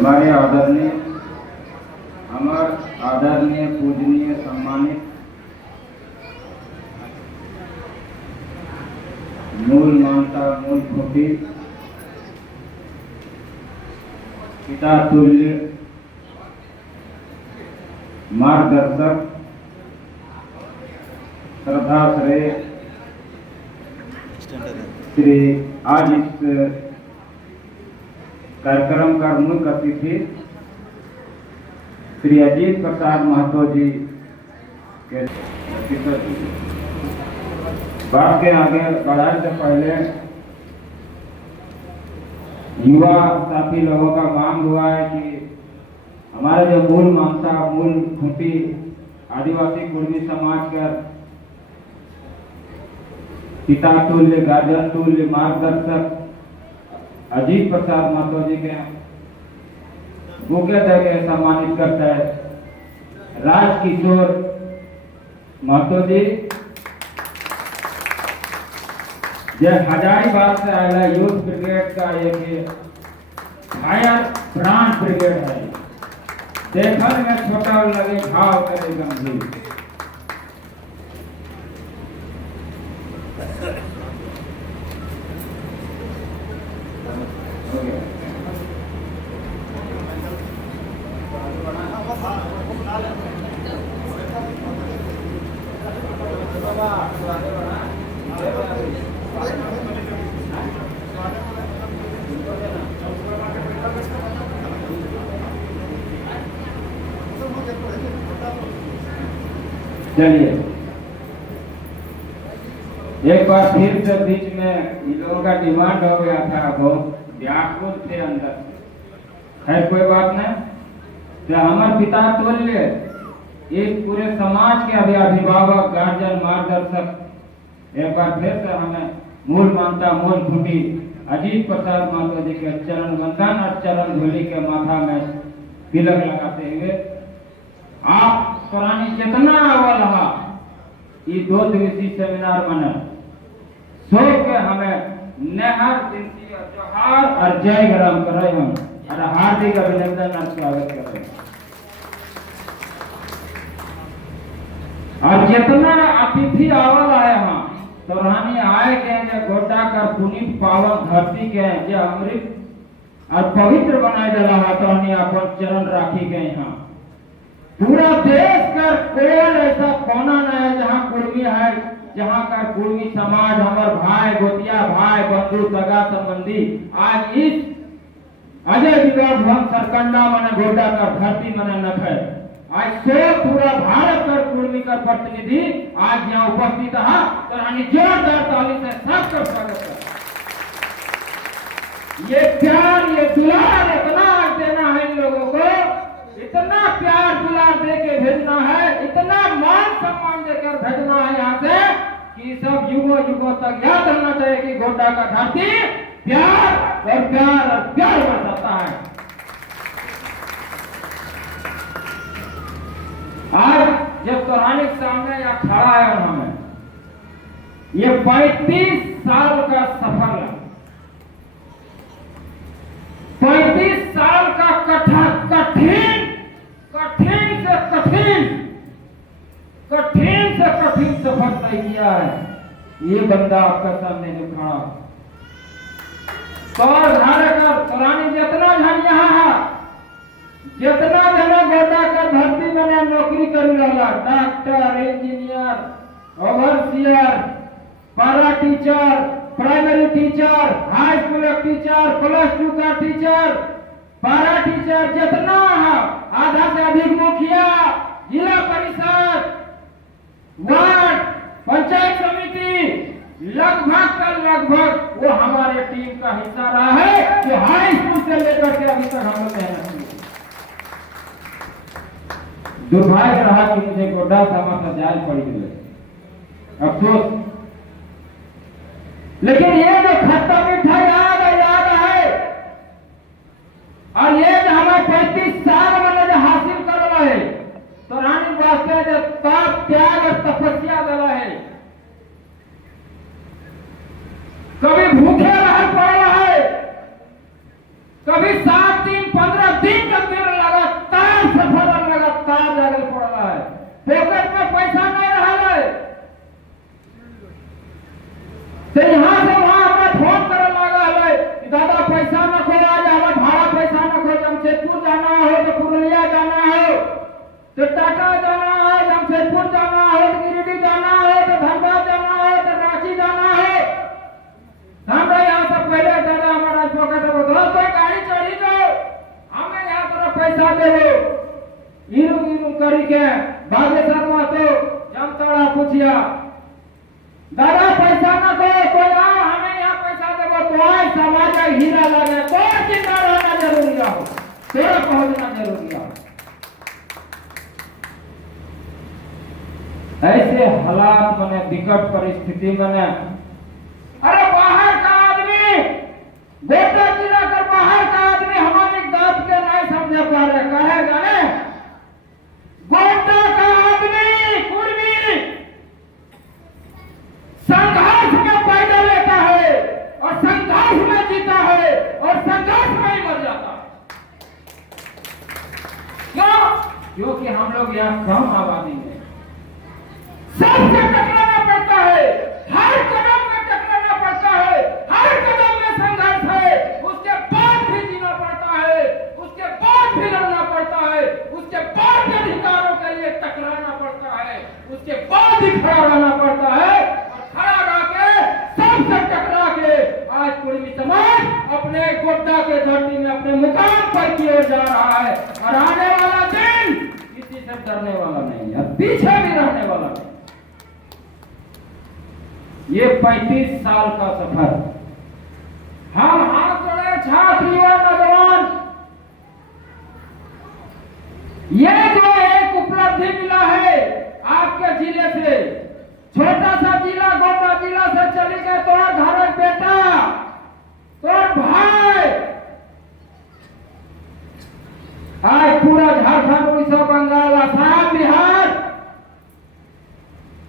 हमारे आदरणीय पूजनीय सम्मानित मूल मानता मूल खुटी पिता तुल्य मार्गदर्शक श्रद्धा श्रेय श्री आज इस कार्यक्रम का मुख्य अतिथि श्री अजीत प्रसाद महतो जी के बात के आगे बढ़ाने से पहले युवा साथी लोगों का मांग हुआ है कि हमारे जो मूल मानसा मूल खूंटी आदिवासी कुर्मी समाज का पिता तुल्य गार्जियन तुल्य मार्गदर्शक अजीत प्रसाद महतो जी के बुके देके सम्मानित करता है राजकिशोर महतो जी यह हजारीबाग से आया यूथ ब्रिगेड का एक फायर ब्रांड ब्रिगेड है। देखने में छोटा लगे भाव करे गंभीर। चलिए एक बार फिर से बीच में इन लोगों का डिमांड हो गया था, बहुत व्याकुल थे अंदर। खैर कोई बात नहीं, तो हमारे पिता तुल्य एक पूरे समाज के अभिभावक गार्जियन मार्गदर्शक एक बार फिर से हमें मूल मानता मूल खूंटी अजीत प्रसाद महतो जी के चरण वंदन और चरण धूलि के माथा में तिलक लगाते हुए आप पुरानी जितना अवल हा ये 2 दिवसीय सेमिनार मना सो के हमें नेहर बिनती और जोहार और जय ग्राम कर रहे हम और हार्दिक अभिनंदन और स्वागत कर रहे हैं। और जितना अतिथि आवल आए हाँ तो रानी आए के गोटा कर पुनीत पावन धरती के जे अमृत और पवित्र बनाए दिला हा तो अपन चरण राखी गए यहाँ। पूरा देश का कोई ऐसा कोना न है जहाँ कुर्मी है, जहाँ का कुर्मी समाज हमारे भाई गोतिया भाई बंधु सगा संबंधी आज इस अजय विकास भवन सरकंडा मने गोटा का धरती मने नख है। आज से पूरा भारत का कुर्मी का प्रतिनिधि आज यहाँ उपस्थित है तो रानी जोरदार ताली से सबका स्वागत है। ये प्यार ये दुलार इतना देना है इन लोगों को, इतना प्यार दुलार दे के भेजना है, इतना मान सम्मान देकर भेजना है यहाँ से कि सब युगों युगों तक याद रहना चाहिए कि गोटा का धरती प्यार और प्यार और प्यार बरसाता है। आज जब पौराणिक सामने यहाँ खड़ा है हमें ये 35 साल का सफर है, 35 साल का कठिन से कठिन सफर तय किया है ये बंदा आपका सामने जो खड़ा और धारक पुरानी जितना जन यहाँ है जितना जना गोटा का धरती में नौकरी कर रहा डॉक्टर इंजीनियर ओवरसियर पारा teacher primary teacher high school teacher +2 का टीचर पारा टीचर जितना है आधा से अधिक मुखिया जिला परिषद वार्ड पंचायत समिति लगभग वो हमारे टीम का हिस्सा रहा है जो हाई स्कूल से लेकर के अभी तक हम लोग मेहनत की। दुर्भाग्य रहा कि मुझे गोड्डा समाज जाल पड़ी गई, अफसोस। लेकिन ये जो खट्टा मीठा याद है और ये जो हमें 35 साल में जो हासिल कर रहा है तो रानी वास्ते जो तप त्याग और तपस्या दला है, कभी भूखे रह पड़ा है, कभी 7 दिन 15 दिन तो यहाँ से वहाँ अपना फोन करे लगा है कि दादा पैसा न खो, आज हमारा भाड़ा पैसा न खो, जमशेदपुर जाना हो तो पुरुलिया जाना हो तो टाटा जाना हो, जमशेदपुर जाना हो तो गिरिडीह जाना हो तो धनबाद जाना हो तो रांची जाना हो। हमरा यहाँ से पहले दादा हमारा पॉकेट में दोस्त कोई गाड़ी चढ़ी दो, हमें यहाँ तरफ पैसा दे दो, इरू इरू करी के बागेश्वर में तो जमताड़ा पूछिया दादा पैसा न दो कोई आ, हमें यहाँ पैसा देवो तो आज समाज का हीरा लगे, कोई चिंता रहना जरूरी हो, तेरा पहुंचना जरूरी हो। ऐसे हालात बने, विकट परिस्थिति बने, अरे बाहर का आदमी, गोटा जिला कर बाहर का आदमी हमारी बात के नहीं समझ पा रहे, कहे जाने गोटा का आदमी कुर्मी संघर्ष में पैदा लेता है और संघर्ष में जीता है और संघर्ष में ही मर जाता है। क्यों? क्योंकि हम लोग यहाँ कम आबादी में सबसे टकराना पड़ता है, हर कदम में टकराना पड़ता है, हर कदम में संघर्ष है, उसके बाद भी जीना पड़ता है, उसके बाद भी लड़ना पड़ता है, उसके बाद भी अधिकारों के लिए टकराना पड़ता है, उसके बाद ही खड़ा रहना पड़ता है और खड़ा रह के सबसे टकरा के आज कुर्मी समाज अपने गोड्डा के धरती में अपने मुकाम पर की ओर जा रहा है और आने वाला दिन किसी से डरने वाला नहीं है, पीछे भी रहने वाला नहीं। ये 35 साल का सफर, हम हाथ जोड़े छात्र युवा नौजवान, ये जो एक उपलब्धि मिला है आपके जिले से, छोटा सा जिला गोड्डा जिला से चली गए तो घर बेटा तो भाई, आज पूरा झारखंड, उड़ीसा, बंगाल, असम, बिहार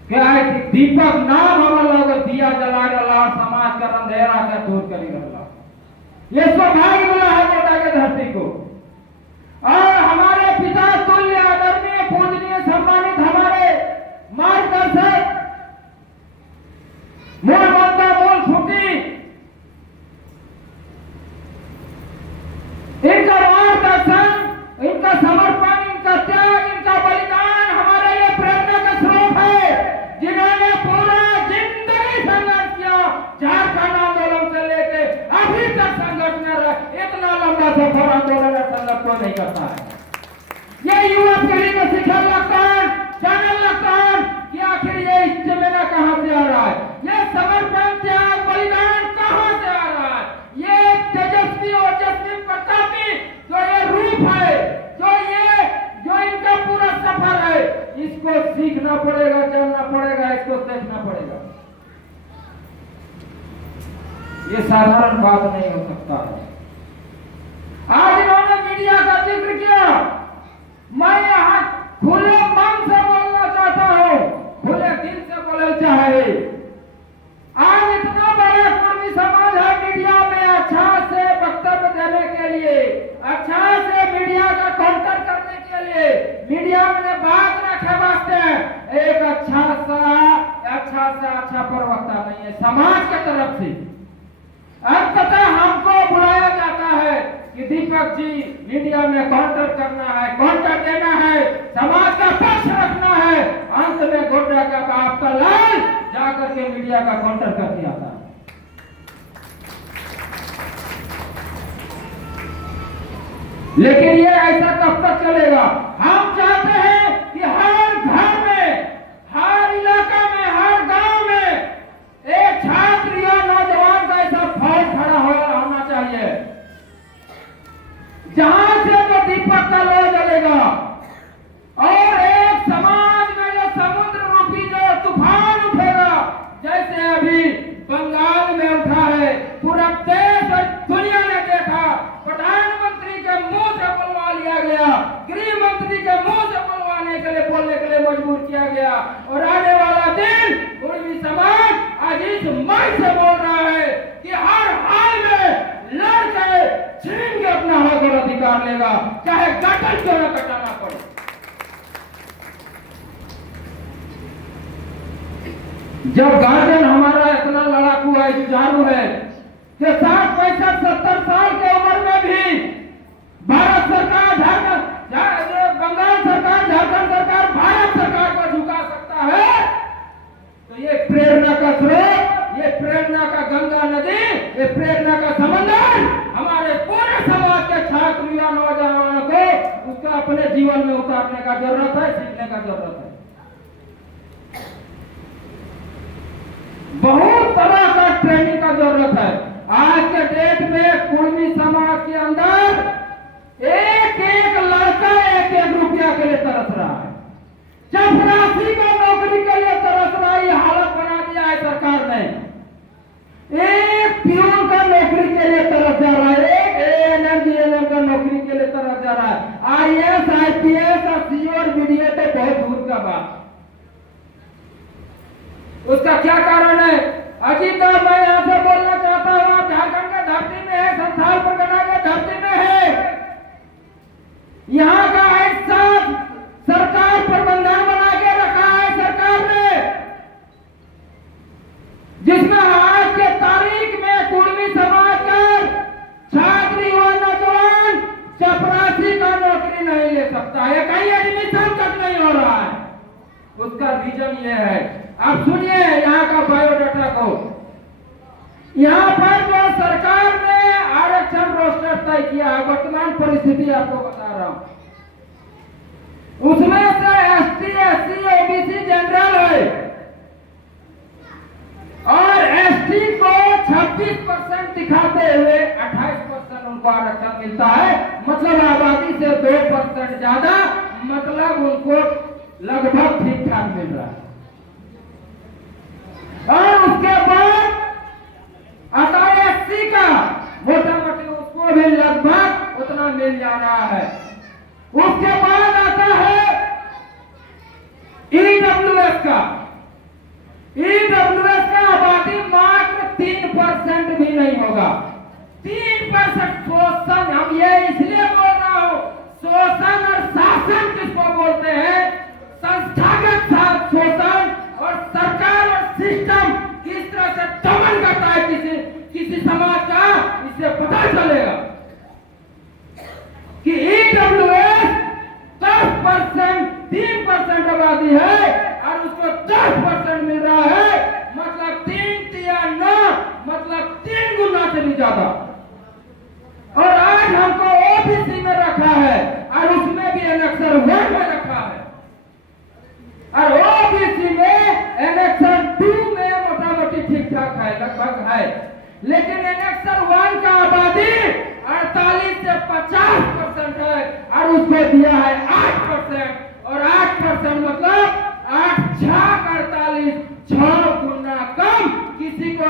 क्या है कि दीपक नाम हमारा लोग दिया जला रहा, समाज का अंधेरा का दूर करी रहा। ये सौभाग्य मिला है गोड्डा के धरती को और हमारे पिता तुल्य आदरणीय पूजनीय सम्मानित हमारे मार्गदर्शक मूल मंत्र मूल खूटी, इनका मार्गदर्शन, इनका समर्पण, इनका त्याग, इनका बलिदान हमारे लिए प्रेरणा का स्रोत है, जिन्होंने पूरा जिंदगी संघर्ष किया, झारखंड आंदोलन से लेके अभी तक संघर्ष में रहे, इतना लंबा सफर आंदोलन और संघर्ष को नहीं करता है। ये युवा पीढ़ी को सिखा लगता है, जानने लगता है कि आखिर ये इस्तेमाल कहां से आ रहा है, ये समर्पण, त्याग, बलिदान कहां से आ रहा है, ये तेजस्वी और जस्वी प्रतापी जो ये रूप है, जो इनका पूरा सफर है, इसको सीखना पड़ेगा, जानना पड़ेगा, इसको देखना पड़ेगा। ये साधारण बात नहीं हो सकता है। आज इन्होंने मीडिया का जिक्र किया, मैं यहाँ खुले मन से बोलना चाहता हूँ, खुले दिल से बोलना चाहे। आज इतना बड़ा कुर्मी समाज है मीडिया में अच्छा से वक्तव्य देने के लिए, अच्छा से मीडिया का काउंटर करने के लिए, मीडिया में बात रखे वास्ते एक अच्छा प्रवक्ता नहीं है समाज की तरफ से। अंततः हमको बुलाया जाता है कि दीपक जी मीडिया में काउंटर करना है, काउंटर देना है, समाज का पक्ष रखना है। अंत में गोड्डा का बाप का लाल जाकर के मीडिया का काउंटर करके आता है। लेकिन ये ऐसा कब तक चलेगा? हम चाहते हैं कि हर घर में, हर इलाका में, हर गांव में एक छात्र या नौजवान का ऐसा फौज खड़ा होना चाहिए जहां से वो दीपक का लो जलेगा और एक समाज में जो समुद्र रूपी जो तूफान उठेगा, जैसे अभी बंगाल में उठा है, पूरा देश और दुनिया ने देखा, प्रधानमंत्री के मुंह से बुलवा लिया गया, गृह मंत्री के मुंह से बुलवाने के लिए, बोलने के लिए मजबूर किया गया। और आने वाला दिन कुर्मी समाज आज इस माई से बोल रहा है कि हर हाल में लड़के छीन के अपना हक और अधिकार लेगा, चाहे गठन क्यों न कटाना पड़े। जब गार्जियन हमारा इतना लड़ाकू पढ़ाई चालू है कि 60 65 70 साल के उम्र में भी भारत सरकार बंगाल सरकार झारखंड सरकार भारत सरकार को झुका सकता है, तो ये प्रेरणा का स्रोत, ये प्रेरणा का गंगा नदी, ये प्रेरणा का समंदर हमारे पूरे समाज के छात्र युवा नौजवानों को उसका अपने जीवन में उतारने का जरूरत है, सीखने का जरूरत है। बहुत तरह का ट्रेनिंग का जरूरत है। आज के डेट में कुर्मी समाज के अंदर एक एक लड़का एक एक रुपया के लिए तरस रहा है, चपरासी को नौकरी के लिए तरस रहा है। ये हालत बना दिया है सरकार ने। एक प्यून का नौकरी के लिए तरस जा रहा है, एक एएनएम डीएलएम का नौकरी के लिए तरस जा रहा है। आईएएस आईपीएस और सीओ और बीडीए तो बहुत दूर का बात। उसका क्या कारण है? अजीत, मैं यहाँ से बोलना चाहता हूँ, आप झारखंड के धरती में है, संथाल परगना के धरती में है। यहाँ का ऐसा सरकार प्रबंधन बना के रखा है सरकार ने, जिसमें आज के तारीख में कुर्मी समाज का छात्र युवा नौजवान चपरासी का नौकरी नहीं ले सकता है, कहीं एडमिशन तक नहीं हो रहा है। उसका रीजन ये है, आप सुनिए यहाँ का बायोडाटा को। यहाँ पर जो सरकार ने आरक्षण रोस्टर तय किया है, वर्तमान परिस्थिति आपको बता रहा हूं, उसमें से एसटी एससी ओबीसी जनरल है और एसटी को 26% दिखाते हुए 28% उनको आरक्षण मिलता है। मतलब आबादी से 2% ज्यादा, मतलब उनको लगभग ठीक ठाक मिल रहा है। और उसके बाद आता है एससी का, मोटा मोटी उसको भी लगभग उतना मिल जा रहा है। उसके बाद आता है ईडब्ल्यूएस का। ईडब्ल्यूएस का आबादी मात्र 3% भी नहीं होगा। 3% शोषण, हम ये इसलिए बोल रहा हूं, शोषण और शासन किसको बोलते हैं? संस्थागत शोषण और सरकार और सिस्टम किस तरह से दमन करता है किसी समाज का, इससे पता चलेगा कि ईडब्ल्यूएस 10%, 3% आबादी है और उसको 10% मिल रहा है, मतलब 3 या 9, मतलब 3 गुना से भी ज्यादा। और आज हमको ओबीसी में रखा है और उसमें भी एनेक्सर 1 में रखा है, और ओबीसी में एनेक्सर 2 में मोटा मोटी ठीक ठाक है, लगभग है। लेकिन एनेक्सर 1 का आबादी 48 से 50% है और उसको दिया है 8%, और 8% मतलब 8 छाक 48, 6 गुना कम, किसी को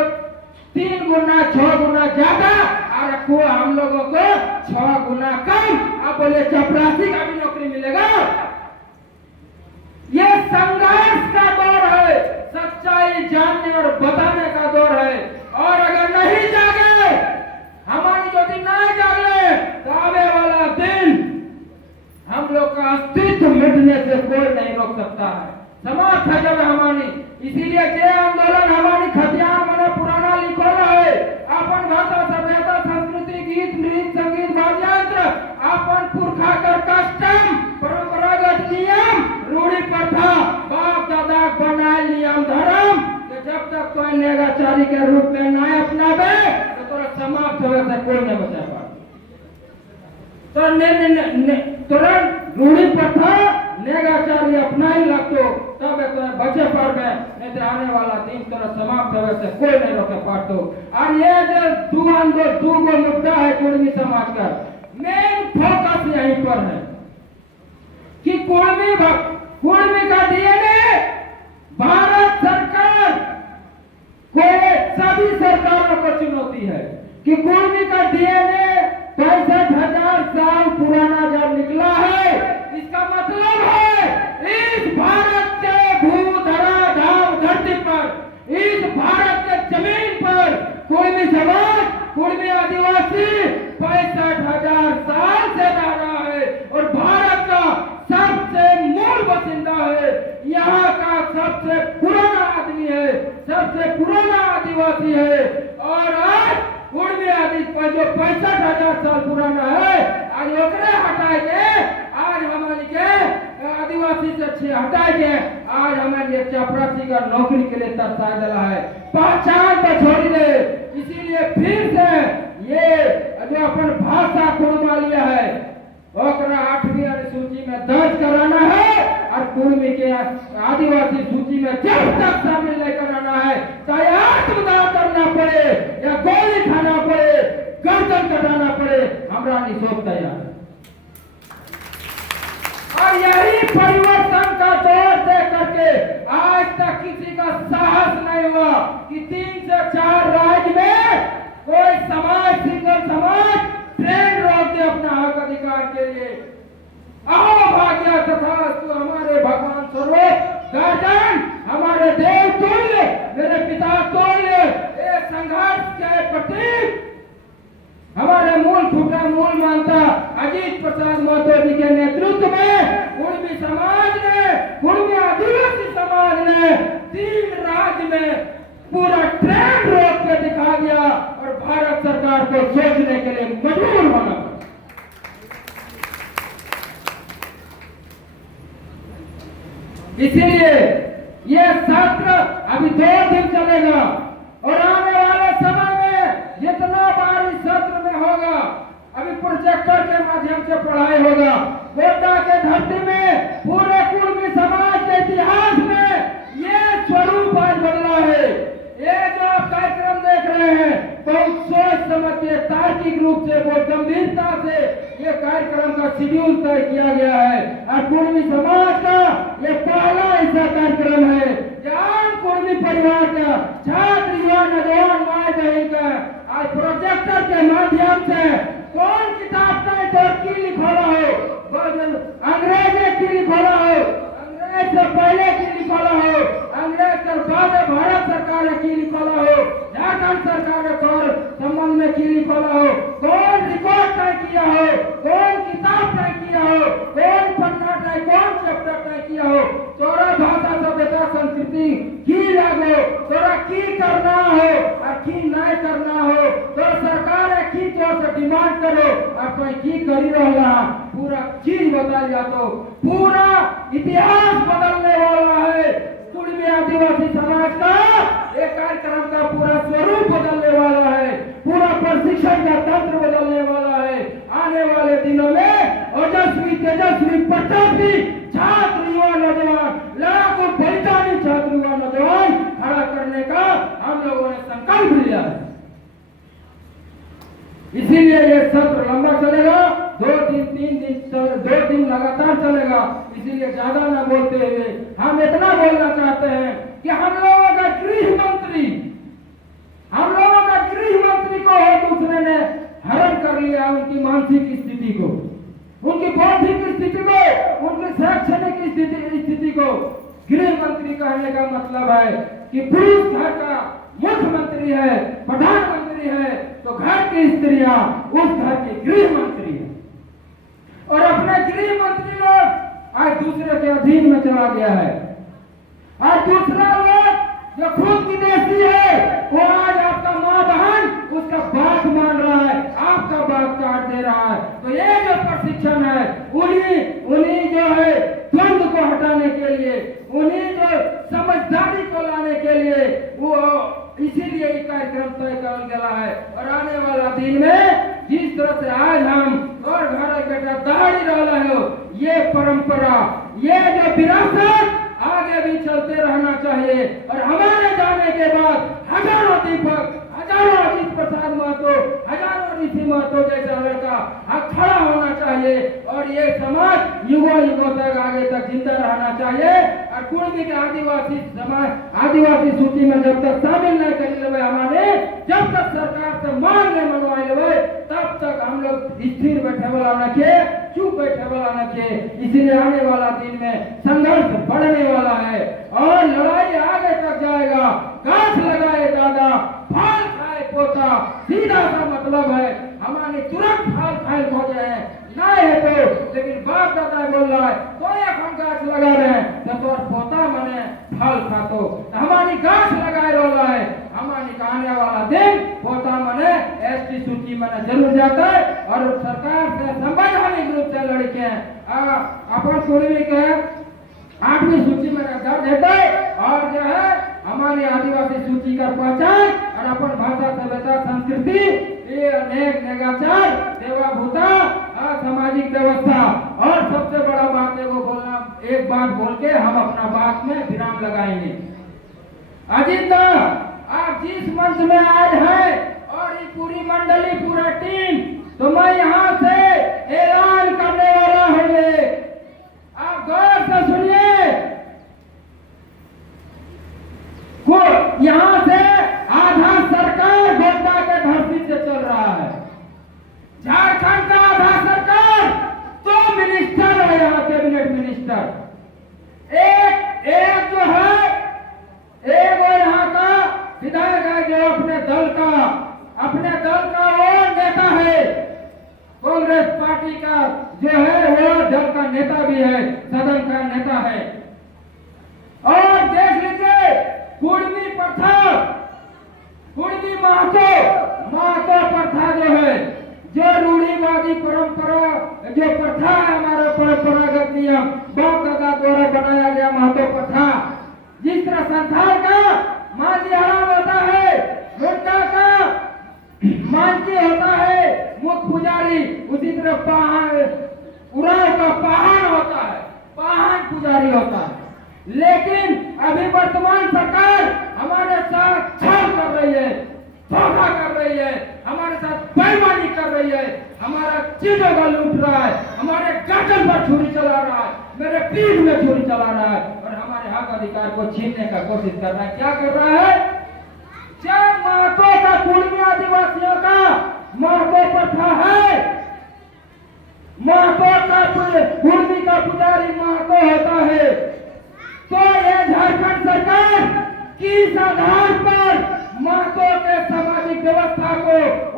3 गुना 6 गुना ज्यादा, और को हम लोगों को 6 गुना कम। आप बोले चपरासी का भी नौकरी मिलेगा? ये संघर्ष का दौर है, सच्चाई जानने और बताने का दौर है। और अगर नहीं जागे, हमारी जो दिन नहीं जागे, तो आने वाला दिन हम लोग का अस्तित्व मिटने से कोई नहीं रोक सकता है। समाज है जब हमारी, इसीलिए जे आंदोलन हमारी खतियान मने पुराना लिखल है। अपन भाषा सभ्यता संस्कृति गीत नृत्य संगीत वाद्ययंत्र, अपन पुरखा कर कस्टम परंपरागत नियम रूढ़ी प्रथा बाप दादा बनाए नियम धर्म, जब तक कोई नेगाचारी के रूप में ना अपनावे तो तोरा समाप्त होवे से कोई नहीं बचा पाए। तो तुरंत रूढ़ी प्रथा नेगाचारी अपना ही लगतो, तब तो बचे पर में, नहीं तो आने वाला दिन तोरा समाप्त होवे से कोई नहीं रोके पातो। और ये जो दो मुद्दा है कुर्मी समाज का, मेन फोकस यहीं पर है कि कुर्मी का डीएनए भारत सरकार को, सभी सरकारों को चुनौती है कि कुर्मी का डीएनए 65,000 साल पुराना जब निकला है, इसका मतलब है इस भारत के भूधरा धाम धरती पर, इस भारत के जमीन पर कुर्मी समाज, कुर्मी आदिवासी 65,000 साल से रह रहा है और भारत का सबसे मूल बसिंदा है। यहाँ का सबसे पुराना आदमी है, सबसे पुराना आदिवासी है। और आज कुर्मी आदि पर जो 65,000 साल पुराना है, आज ओकरे हटाए के आज हमारे के आदिवासी से हटाए के आज हमारे चपरासी का नौकरी के लिए तरसा दिला है। पहचान तो छोड़ दे, इसीलिए फिर से ये जो अपन भाषा कुर्मा लिया है ओकरा 8वीं अनुसूची में दर्ज कराना है और कुर्मी के आदिवासी सूची में जब तक शामिल नहीं कराना है, चाहे आत्मदाह करना पड़े या गोली खाना पड़े, गर्दन कटाना पड़े, हमारा निशोक तैयार है। और यही परिवर्तन का दौर दे करके आज तक किसी का साहस नहीं हुआ कि 3 से 4 राज्य में कोई समाज, सिंगल समाज ट्रेन रोक दे अपना हक अधिकार के लिए। आओ भाग्य तथास्तु हमारे भगवान स्वरूप गार्जियन, हमारे देव तुल्य, मेरे पिता तुल्य, ये संघर्ष के प्रतीक हमारे मूल फूटा मूल मानता अजीत प्रसाद महतो जी के नेतृत्व में कुर्मी समाज ने, कुर्मी आदिवासी समाज ने 3 राज्य में पूरा ट्रेन रोक के दिखा दिया और भारत सरकार को सोचने के लिए मजबूर होना पड़ा। इसीलिए ये सत्र अभी 2 दिन चलेगा और आने वाले समय में जितना बार इस सत्र में होगा, अभी प्रोजेक्टर के माध्यम से पढ़ाई होगा। गोड्डा के धरती में पूरे कुर्मी समाज के इतिहास में ये स्वरूप आज बदला है। ये जो आप कार्यक्रम देख रहे हैं बहुत सोच समझ के तार्किक रूप से, बहुत गंभीरता से ये कार्यक्रम का शेड्यूल तय किया गया है और कुर्मी समाज का ये पहला ऐसा कार्यक्रम है जहां कुर्मी परिवार का छात्र, युवा, नौजवान, माए बहन का आज प्रोजेक्टर के माध्यम से कौन किताब का तो की लिखोला हो, अंग्रेज की लिखोला हो, अंग्रेज से पहले की लिखोला हो, अंग्रेज के बाद भारत सरकार की लिखोला हो, झारखंड सरकार पर संबंध में की लिखोला हो, कौन रिकॉर्ड तय किया हो, कौन किताब तय किया हो, कौन पन्ना तय, कौन चैप्टर तय किया हो, तोरा भाषा सभ्यता संस्कृति की लागो, तोरा की करना हो और की नहीं करना हो, तो सरकार की तो से डिमांड करो और कोई की करी रहा पूरा चीज बता दिया तो पूरा इतिहास बदलने वाला है। कुर्मी आदिवासी समाज का एक कार्यक्रम का पूरा स्वरूप बदलने वाला है, पूरा प्रशिक्षण का तंत्र बदलने वाला है। आने वाले दिनों में ओजस्वी, तेजस्वी, प्रतापी छात्र, युवा, नौजवान, लाखों बलिदानी छात्र, युवा, नौजवान खड़ा करने का हम लोगों ने संकल्प लिया है। इसीलिए ये सत्र लंबा चलेगा, 2 दिन 3 दिन 2 दिन लगातार चलेगा। इसीलिए ज्यादा ना बोलते हुए हम इतना बोलना चाहते हैं कि हम लोगों का गृह मंत्री को दूसरे ने हरण कर लिया, उनकी मानसिक स्थिति को, उनकी बौद्धिक स्थिति को, उनकी शैक्षणिक स्थिति को। गृह मंत्री कहने का मतलब है कि पुरुष घर का मुख्यमंत्री है, प्रधानमंत्री है, तो घर की स्त्रियां उस घर की गृह मंत्री है। और अपने गृह मंत्री लोग आज दूसरे के अधीन में चला गया है। आज दूसरा लोग जो खुद विदेशी है वो आज आपका माँ बहन उसका बात मान रहा है, आपका बात काट दे रहा है। तो ये जो प्रशिक्षण है उन्हीं जो है द्वंद्व को हटाने के लिए, उन्हीं जो समझदारी को लाने के लिए वो इसीलिए ये कार्यक्रम तय कर गया है। और आने वाला दिन में जिस तरह से आज हम और घर बेटा दाढ़ी डाला है, ये परंपरा, ये जो विरासत आगे भी चलते रहना चाहिए। और हमारे जाने के बाद हजारों दीपक, हजारों अजीत प्रसाद महतो, हजारों ऋषि महतो जैसा लड़का खड़ा होना चाहिए और ये समाज युगों तक आगे तक जिंदा रहना चाहिए। और कुर्मी के आदिवासी समाज, आदिवासी सूची में जब तक शामिल नहीं कर ले हमारे, जब तक सरकार से मांग नहीं मनवाए ले, तब तक हम लोग स्थिर बैठे वाला न के, चुप बैठे वाला न के। इसीलिए आने वाला दिन में संघर्ष बढ़ने वाला है और लड़ाई आगे तक जाएगा। गाछ लगाए दादा, फल खाए पोता, सीधा सा मतलब है हमारे तुरंत फल खाए हो जाए। नहीं है तो, लेकिन बाप दादा बोल रहा है तो এখন गाछ लगा रहे हैं तो तोर पोता मने फल खातो हमारी गाछ लगाए रहा है हमारी आने वाला दिन पोता मने एसटी सूची में जरूर जाता है और सरकार से संवैधानिक रूप से लड़के अपन कुर्मी के 8वीं सूची में दर्ज है और जो है हमारी आदिवासी सूची का पहचान और अपन भाषा सभ्यता संस्कृति ये अनेक नेगाचार सेवा भूता सामाजिक व्यवस्था और सबसे बड़ा बात है वो बोलना एक बात बोल के हम अपना बात में विराम लगाएंगे। अजीत आप जिस मंच में आए हैं और ये पूरी मंडली पूरा टीम तो मैं यहाँ से ऐलान करने वाला हूँ आप गौर से सुनिए यहाँ से आधा सरकार गोड्डा के धरती से चल रहा है झारखंड का आधा सरकार 2 मिनिस्टर है यहाँ कैबिनेट मिनिस्टर एक जो है एक और यहाँ का विधायक है जो अपने दल का वो नेता है कांग्रेस पार्टी का जो है वो दल का नेता भी है सदन का नेता है और देख लीजिए कुर्मी प्रथा कुर्मी महतो प्रथा जो है जो रूढ़िवादी परंपरा जो प्रथा है हमारा परंपरागत नियम बाप दादा द्वारा बनाया गया महतो प्रथा जिस तरह संथाल का मांझी हराम होता है मुंडा का मांझी होता है मुख पुजारी उसी तरह उराव का पाहन होता है पाहन पुजारी होता है लेकिन अभी वर्तमान सरकार हमारे साथ छल कर रही है धोखा कर रही है हमारे साथ बेईमानी कर रही है हमारा चीजों का लूट रहा है हमारे गर्दन पर छुरी चला रहा है मेरे पीठ में छुरी चला रहा है और हमारे हक अधिकार को छीनने का कोशिश कर रहा है क्या कर रहा है चार महतो का कुर्मी आदिवासियों का महतो प्रथा है महतो का कुर्मी का पुजारी महतो होता है तो ये झारखंड सरकार किस आधार पर महतो के सामाजिक व्यवस्था को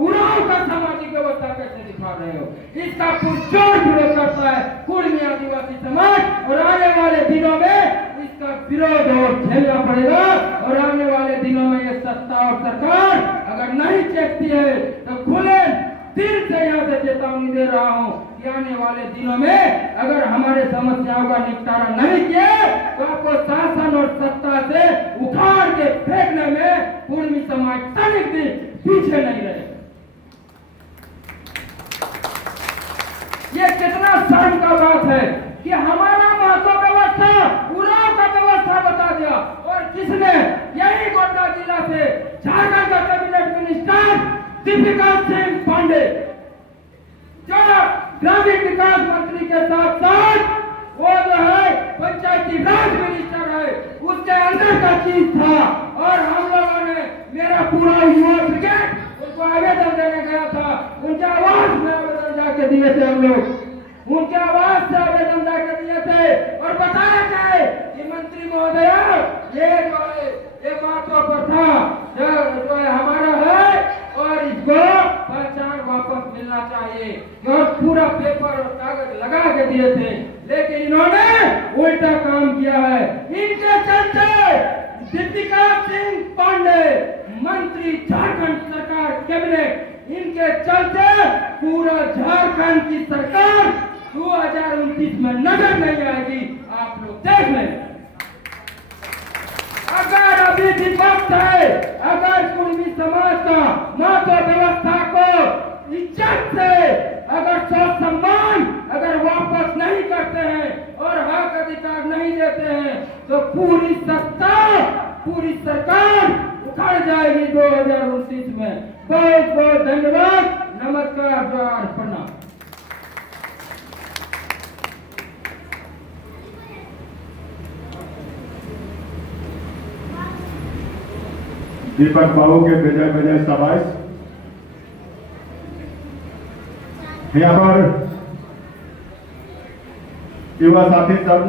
उराव का सामाजिक व्यवस्था कैसे दिखा रहे हो इसका पुरजोर विरोध करता है कुर्मी आदिवासी समाज और आने वाले दिनों में इसका विरोध और झेलना पड़ेगा और आने वाले दिनों में ये सत्ता और सरकार अगर नहीं चेतती है तो खुले दिल से यहाँ से चेतावनी दे रहा हूँ कि आने वाले दिनों में अगर हमारे समस्याओं का निपटारा नहीं किया तो आपको शासन और सत्ता से उखाड़ के फेंकने में कुर्मी समाज तनिक भी पीछे नहीं रहे। ये कितना शर्म का बात है कि हमारा महत्व व्यवस्था उराव का व्यवस्था बता दिया और किसने यही गोड्डा जिला से झारखंड का कैबिनेट मिनिस्टर दीपिका सिंह पांडे जो ग्रामीण विकास मंत्री के साथ साथ वो जो है पंचायती राज मिनिस्टर है उसके अंदर का चीज था और हम लोगों ने मेरा पूरा युवा ब्रिगेड उनको आवेदन देने गया था उनके आवाज में आवेदन जाके दिए थे हम लोग उनके आवाज से आवेदन जाके दिए थे और बताया जाए कि मंत्री महोदय ये जो है ये महत्व प्रथा जो है हमारा है और इसको पहचान वापस मिलना चाहिए और पूरा पेपर और कागज लगा के दिए थे लेकिन इन्होंने उल्टा काम किया है इनके चलते दीपिका सिंह पांडे मंत्री झारखंड सरकार कैबिनेट इनके चलते पूरा झारखंड की सरकार 2029 में नजर नहीं आएगी आप लोग देख लें। अगर अभी भी वक्त है अगर कुर्मी समाज का महत्व व्यवस्था को इज्जत से अगर सोच सम्मान अगर वापस नहीं करते हैं और हक अधिकार नहीं देते हैं तो पूरी सत्ता पूरी सरकार उखड़ जाएगी 2029 में। बहुत बहुत धन्यवाद नमस्कार जोहार प्रणाम। दीपक बाबू के बेजा बेजा शाबाश। यहाँ पर युवा साथी सब